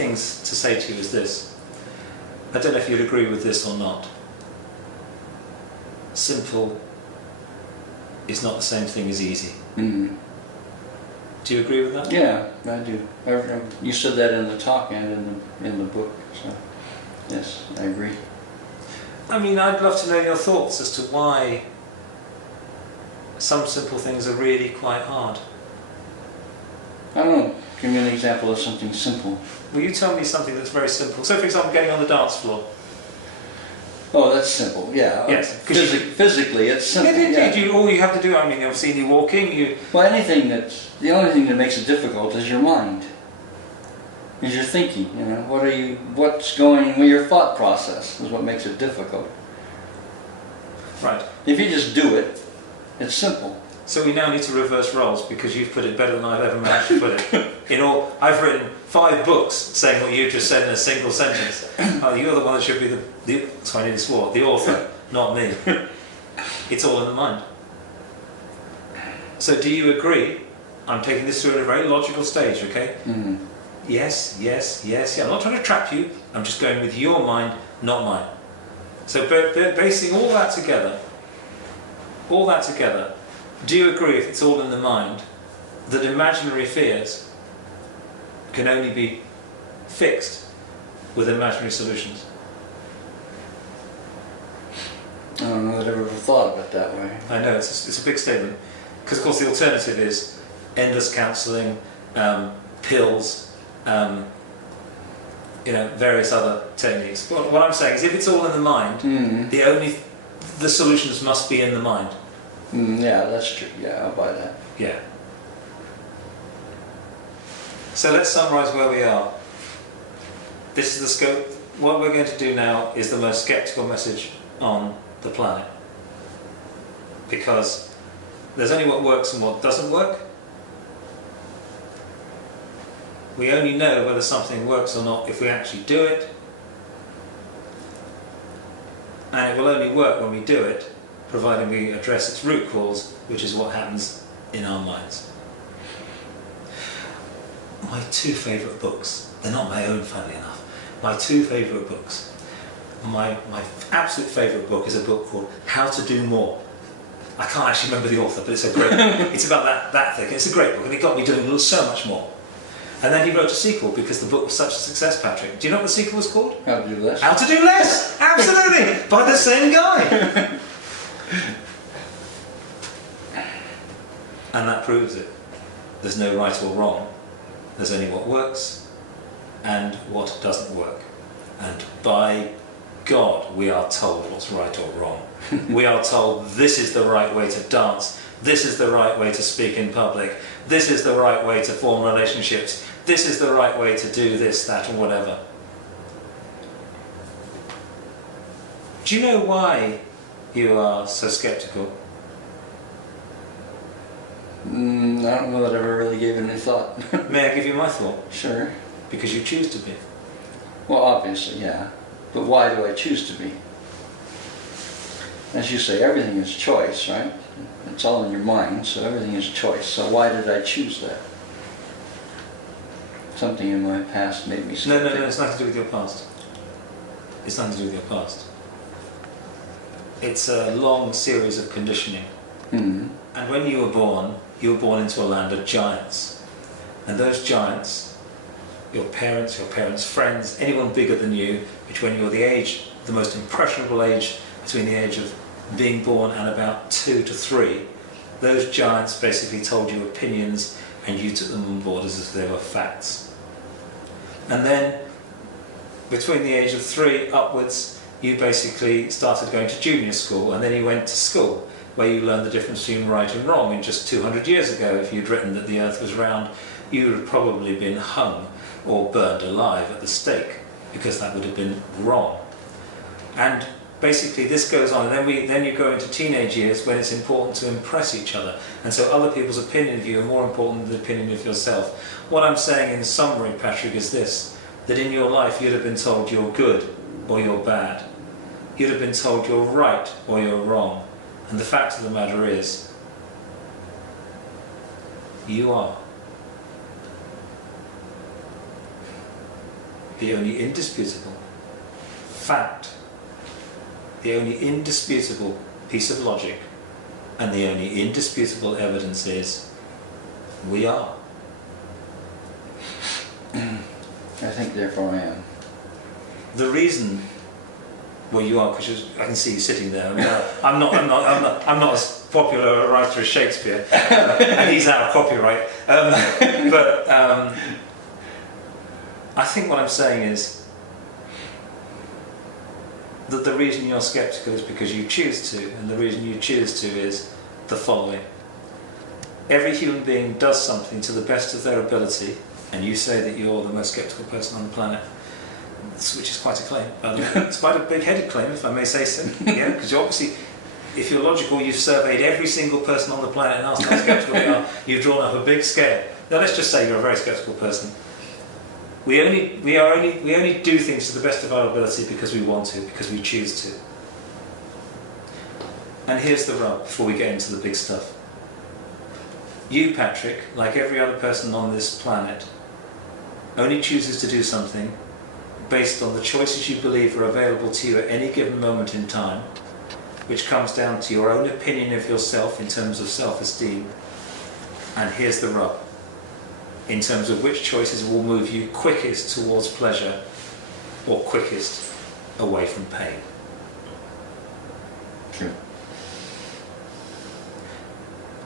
things to say to you is this. I don't know if you'd agree with this or not. Simple is not the same thing as easy. Mm. Do you agree with that? Yeah, I do. You said that in the talk and in the book, so yes, I agree. I mean, I'd love to know your thoughts as to why some simple things are really quite hard. I don't know. Give me an example of something simple. Will you tell me something that's very simple? So, for example, getting on the dance floor. Oh, that's simple. Yeah. Yes. Physically, it's simple. Yeah, Yeah. all you have to do, I mean, I've seen you walking, Well, the only thing that makes it difficult is your mind. Is your thinking, you know, what's going, your thought process is what makes it difficult. Right. If you just do it, it's simple. So we now need to reverse roles because you've put it better than I've ever managed to put it. I've written 5 books saying what you just said in a single sentence. Oh, you're the one that should be I nearly swore, the author, not me. It's all in the mind. So do you agree? I'm taking this through at a very logical stage, okay? Mm-hmm. Yes, yes, yes, yeah. I'm not trying to trap you. I'm just going with your mind, not mine. So basing all that together, do you agree, if it's all in the mind, that imaginary fears can only be fixed with imaginary solutions? I don't know that I've ever thought of it that way. I know, it's a big statement. Because, of course, the alternative is endless counselling, pills, various other techniques. But what I'm saying is, if it's all in the mind, the solutions must be in the mind. Yeah, that's true. Yeah, I'll buy that. Yeah. So let's summarise where we are. This is the scope. What we're going to do now is the most sceptical message on the planet. Because there's only what works and what doesn't work. We only know whether something works or not if we actually do it. And it will only work when we do it, providing we address its root cause, which is what happens in our minds. My 2 favourite books, they're not my own, funnily enough, my 2 favourite books. My absolute favourite book is a book called How to Do More. I can't actually remember the author, but it's a great book. It's about that thing. It's a great book, and it got me doing so much more. And then he wrote a sequel because the book was such a success, Patrick. Do you know what the sequel was called? How to Do Less. How to Do Less! Absolutely! By the same guy! And that proves it. There's no right or wrong. There's only what works and what doesn't work. And by God, we are told what's right or wrong. We are told this is the right way to dance, this is the right way to speak in public, this is the right way to form relationships, this is the right way to do this, that, or whatever. Do you know why you are so sceptical? I don't know that I ever really gave it any thought. May I give you my thought? Sure. Because you choose to be. Well, obviously, yeah. But why do I choose to be? As you say, everything is choice, right? It's all in your mind, so everything is choice. So why did I choose that? Something in my past made me No, skeptical. it's nothing to do with your past. It's nothing to do with your past. It's a long series of conditioning. Mm-hmm. And when you were born into a land of giants. And those giants, your parents' friends, anyone bigger than you, which when you're the most impressionable age, between the age of being born and about 2 to 3, those giants basically told you opinions and you took them on board as if they were facts. And then, between the age of 3 upwards, you basically started going to junior school, and then you went to school, where you learned the difference between right and wrong. And just 200 years ago, if you'd written that the earth was round, you would have probably been hung or burned alive at the stake, because that would have been wrong. And basically this goes on, and then you go into teenage years when it's important to impress each other, and so other people's opinion of you are more important than the opinion of yourself. What I'm saying in summary, Patrick, is this: that in your life you'd have been told you're good or you're bad. You'd have been told you're right or you're wrong. And the fact of the matter is, you are. the only indisputable fact, the only indisputable piece of logic, and the only indisputable evidence is we are. I think therefore I am. The reason, well, you are, because I can see you sitting there. I mean, I'm not as popular a writer as Shakespeare, and he's out of copyright. But I think what I'm saying is that the reason you're sceptical is because you choose to, and the reason you choose to is the following. Every human being does something to the best of their ability, and you say that you're the most sceptical person on the planet, which is quite a claim, by the way. It's quite a big-headed claim, if I may say so. Yeah, because obviously, if you're logical, you've surveyed every single person on the planet and asked how sceptical they are. You've drawn up a big scale. Now let's just say you're a very sceptical person. We only do things to the best of our ability because we want to, because we choose to. And here's the rub before we get into the big stuff. You, Patrick, like every other person on this planet, only chooses to do something based on the choices you believe are available to you at any given moment in time, which comes down to your own opinion of yourself in terms of self-esteem. And here's the rub, in terms of which choices will move you quickest towards pleasure or quickest away from pain. True.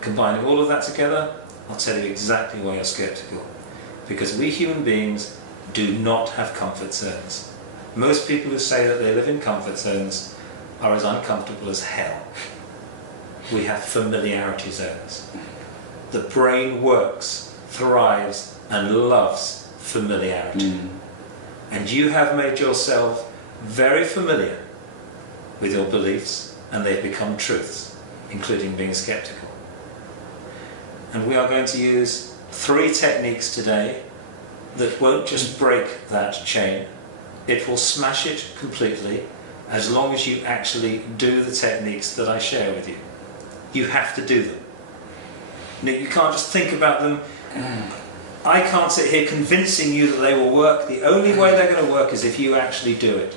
Combining all of that together, I'll tell you exactly why you're sceptical. Because we human beings do not have comfort zones. Most people who say that they live in comfort zones are as uncomfortable as hell. We have familiarity zones. The brain works, thrives, and loves familiarity. And you have made yourself very familiar with your beliefs, and they've become truths, including being skeptical. And we are going to use 3 techniques today that won't just break that chain, it will smash it completely, as long as you actually do the techniques that I share with you. You have to do them. You can't just think about them. I can't sit here convincing you that they will work. The only way they're going to work is if you actually do it.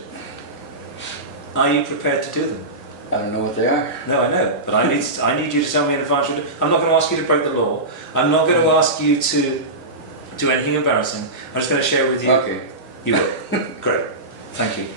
Are you prepared to do them? I don't know what they are. No, I know, but I need you to tell me in advance. I'm not going to ask you to break the law. I'm not going to ask you to do anything embarrassing. I'm just going to share with you. Okay. You will. Great. Thank you.